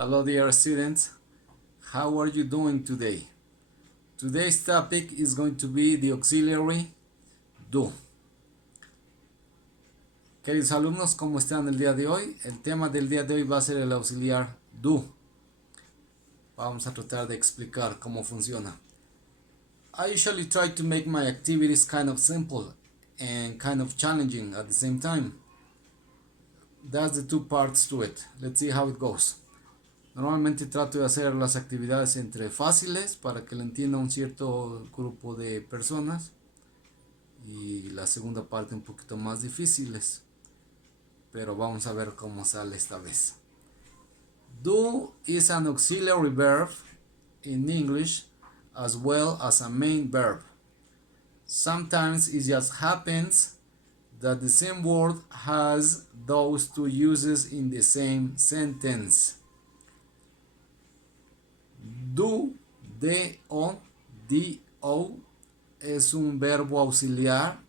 Hello, dear students. How are you doing today? Today's topic is going to be the auxiliary do. Queridos alumnos, ¿cómo están el día de hoy? El tema del día de hoy va a ser el auxiliar do. Vamos a tratar de explicar cómo funciona. I usually try to make my activities kind of simple and kind of challenging at the same time. That's the two parts to it. Let's see how it goes. Normalmente trato de hacer las actividades entre fáciles para que lo entienda un cierto grupo de personas y la segunda parte un poquito más difíciles, pero vamos a ver cómo sale esta vez. Do is an auxiliary verb in English as well as a main verb. Sometimes it just happens that the same word has those two uses in the same sentence. Do, D-O, D-O, es un verbo auxiliar,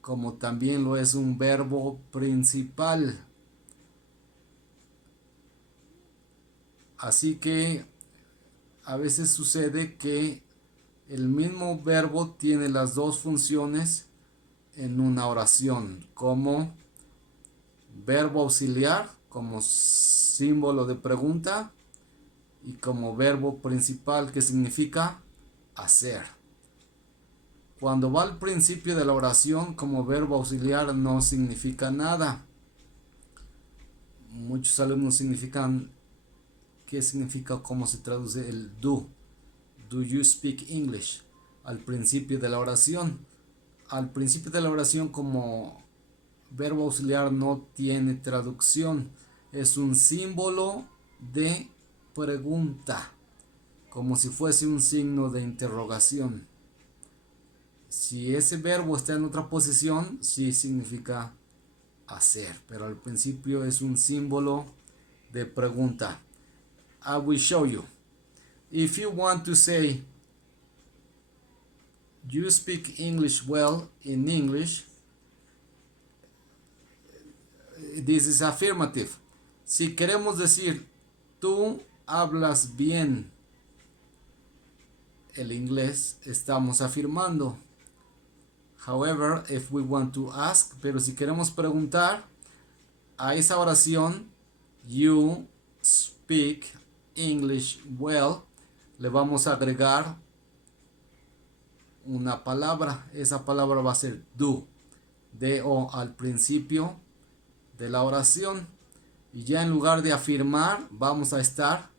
como también lo es un verbo principal. Así que a veces sucede que el mismo verbo tiene las dos funciones en una oración, como verbo auxiliar, como símbolo de pregunta, y como verbo principal, que significa hacer. Cuando va al principio de la oración como verbo auxiliar no significa nada. Muchos alumnos significan qué significa, cómo se traduce el do. Do you speak English? Al principio de la oración. Al principio de la oración como verbo auxiliar no tiene traducción. Es un símbolo de pregunta, como si fuese un signo de interrogación. Si ese verbo está en otra posición, sí significa hacer, pero al principio es un símbolo de pregunta. I will show you. If you want to say, you speak English well in English, this is affirmative. Si queremos decir, tú hablas bien el inglés, estamos afirmando. However, if we want to ask, pero si queremos preguntar, a esa oración, you speak English well, le vamos a agregar una palabra. Esa palabra va a ser do, D-O al principio de la oración. Y ya en lugar de afirmar, vamos a estar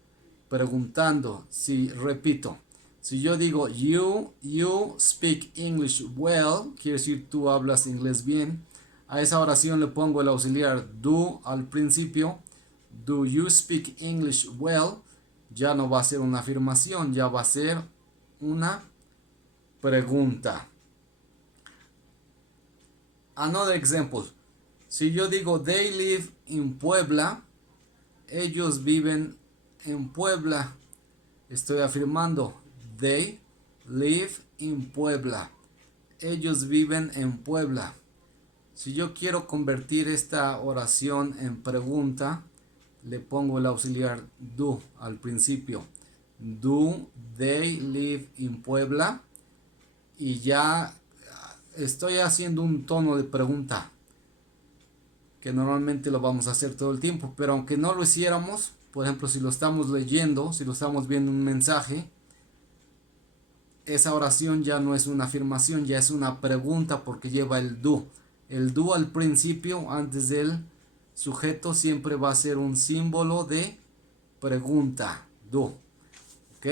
preguntando. Si repito, si yo digo you speak English well, quiere decir tú hablas inglés bien. A esa oración le pongo el auxiliar do al principio. Do you speak English well? Ya no va a ser una afirmación, ya va a ser una pregunta. Another example. Si yo digo they live in Puebla, ellos viven en Puebla, estoy afirmando they live in Puebla, ellos viven en Puebla. Si yo quiero convertir esta oración en pregunta, le pongo el auxiliar do al principio. Do they live in Puebla? Y ya estoy haciendo un tono de pregunta, que normalmente lo vamos a hacer todo el tiempo, pero aunque no lo hiciéramos, por ejemplo, si lo estamos leyendo, si lo estamos viendo un mensaje, esa oración ya no es una afirmación, ya es una pregunta porque lleva el do. El do al principio, antes del sujeto, siempre va a ser un símbolo de pregunta, do. ¿Ok?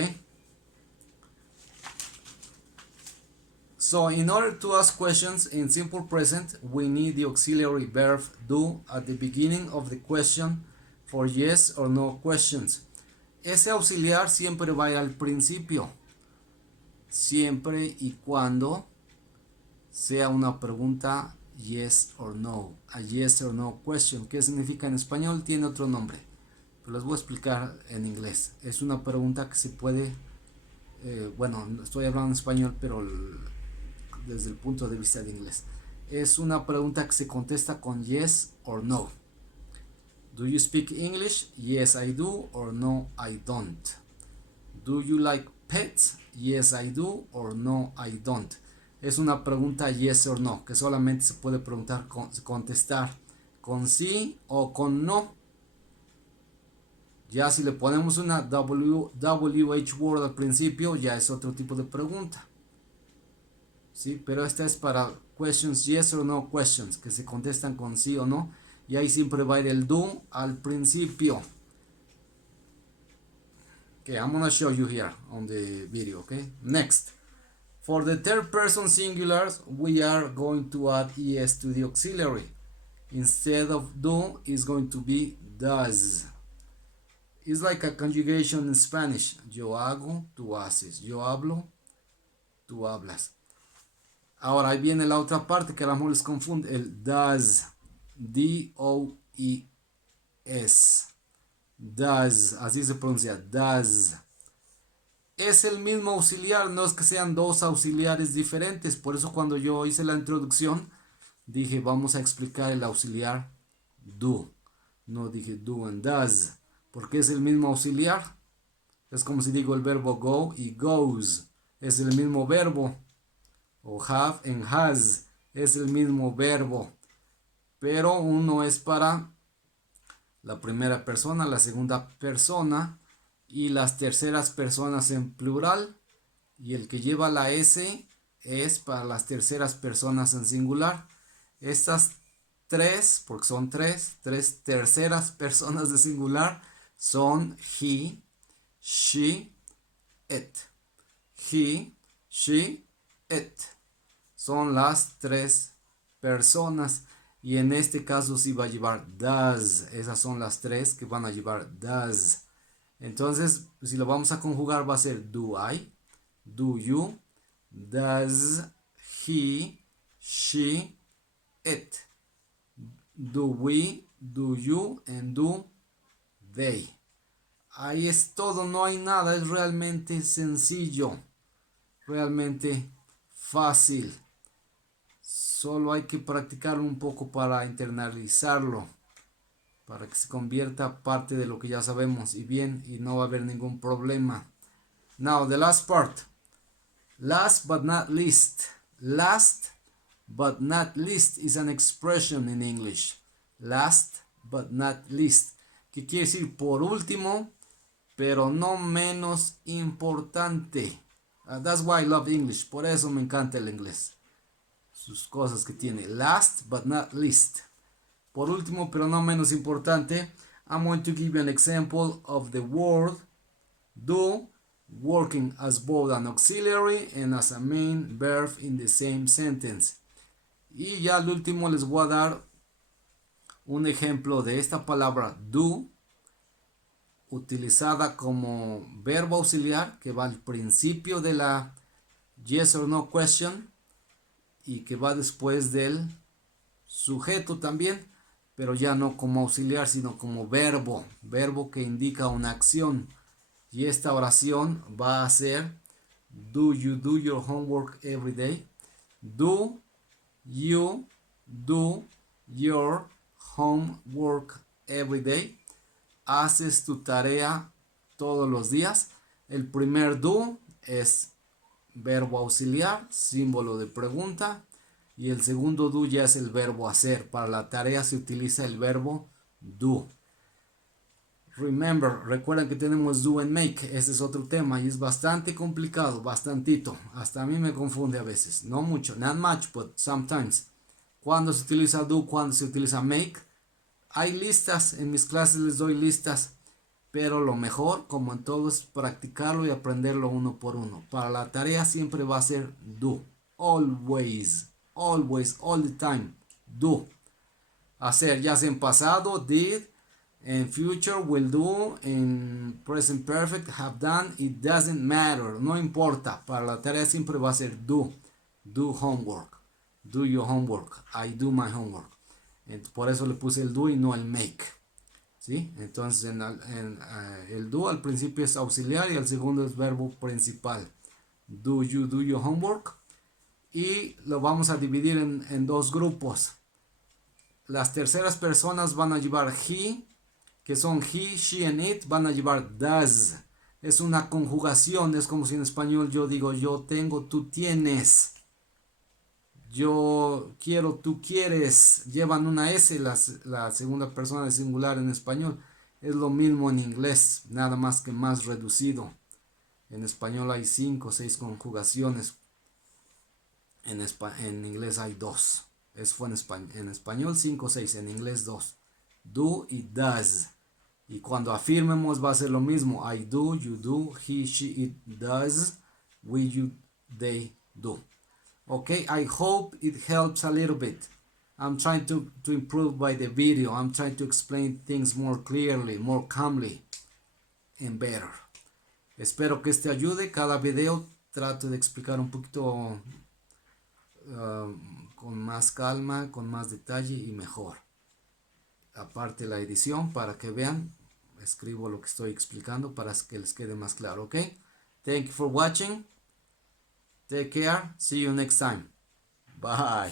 So, in order to ask questions in simple present, we need the auxiliary verb do at the beginning of the question for yes or no questions. Ese auxiliar siempre va a ir al principio, siempre y cuando sea una pregunta yes or no, a yes or no question. ¿Qué significa en español? Tiene otro nombre, pero les voy a explicar en inglés. Es una pregunta que se puede, bueno, estoy hablando en español, pero desde el punto de vista de inglés. Es una pregunta que se contesta con yes or no. Do you speak English? Yes, I do, or no, I don't. Do you like pets? Yes, I do, or no, I don't. Es una pregunta yes or no, que solamente se puede preguntar contestar con sí o con no. Ya si le ponemos una WH word al principio, ya es otro tipo de pregunta. ¿Sí? Pero esta es para questions yes or no questions, que se contestan con sí o no. Y ahí siempre va a ir el do al principio. Okay, I'm gonna show you here on the video, okay? Next. For the third person singulars, we are going to add es to the auxiliary. Instead of do, it's going to be does. It's like a conjugation in Spanish. Yo hago, tú haces. Yo hablo, tú hablas. Ahora ahí viene la otra parte que a lo mejor les confunde. El does. D-O-E-S. Does. Así se pronuncia. Does. Es el mismo auxiliar. No es que sean dos auxiliares diferentes. Por eso cuando yo hice la introducción, dije vamos a explicar el auxiliar do. No dije do and does. Porque es el mismo auxiliar. Es como si digo el verbo go y goes. Es el mismo verbo. O have and has. Es el mismo verbo. Pero uno es para la primera persona, la segunda persona y las terceras personas en plural. Y el que lleva la S es para las terceras personas en singular. Estas tres, porque son tres terceras personas de singular son he, she, it. He, she, it. Son las tres personas. Y en este caso sí va a llevar does. Esas son las tres que van a llevar does. Entonces, si lo vamos a conjugar va a ser do I, do you, does he, she, it. Do we, do you, and do they. Ahí es todo, no hay nada, es realmente sencillo, realmente fácil. Solo hay que practicarlo un poco para internalizarlo, para que se convierta parte de lo que ya sabemos y bien, y no va a haber ningún problema. Now, the last part. Last but not least. Last but not least is an expression in English. Last but not least. Que quiere decir por último, pero no menos importante. That's why I love English. Por eso me encanta el inglés. Sus cosas que tiene. Last but not least. Por último, pero no menos importante, I'm going to give you an example of the word do working as both an auxiliary and as a main verb in the same sentence. Y ya al último les voy a dar un ejemplo de esta palabra do utilizada como verbo auxiliar que va al principio de la yes or no question y que va después del sujeto también, pero ya no como auxiliar sino como verbo que indica una acción. Y esta oración va a ser do you do your homework every day? Do you do your homework every day? ¿Haces tu tarea todos los días? El primer do es verbo auxiliar, símbolo de pregunta. Y el segundo do ya es el verbo hacer. Para la tarea se utiliza el verbo do. Remember, recuerden que tenemos do and make. Ese es otro tema y es bastante complicado, bastantito. Hasta a mí me confunde a veces. No mucho, not much, but sometimes. Cuando se utiliza do, cuando se utiliza make. Hay listas, en mis clases les doy listas. Pero lo mejor, como en todo, es practicarlo y aprenderlo uno por uno. Para la tarea siempre va a ser do. Always, always, all the time. Do. Hacer, ya sea en pasado, did. En future, will do. En present perfect, have done. It doesn't matter. No importa. Para la tarea siempre va a ser do. Do homework. Do your homework. I do my homework. Por eso le puse el do y no el make. ¿Sí? Entonces el do al principio es auxiliar y el segundo es verbo principal. Do you do your homework? Y lo vamos a dividir en dos grupos. Las terceras personas van a llevar he que son he, she and it, van a llevar does. Es una conjugación, es como si en español yo digo yo tengo, tú tienes. Yo quiero, tú quieres. Llevan una S la segunda persona de singular en español. Es lo mismo en inglés, nada más que más reducido. En español hay 5 o 6 conjugaciones. En inglés hay 2. Eso fue en español 5 o 6, en inglés 2. Do y does. Y cuando afirmemos va a ser lo mismo. I do, you do, he, she, it does, we, you, they do. Okay, I hope it helps a little bit. I'm trying to improve by the video. I'm trying to explain things more clearly, more calmly, and better. Espero que este ayude. Cada video trato de explicar un poquito con más calma, con más detalle y mejor. Aparte la edición, para que vean, escribo lo que estoy explicando para que les quede más claro. Ok, thank you for watching. Take care. See you next time. Bye.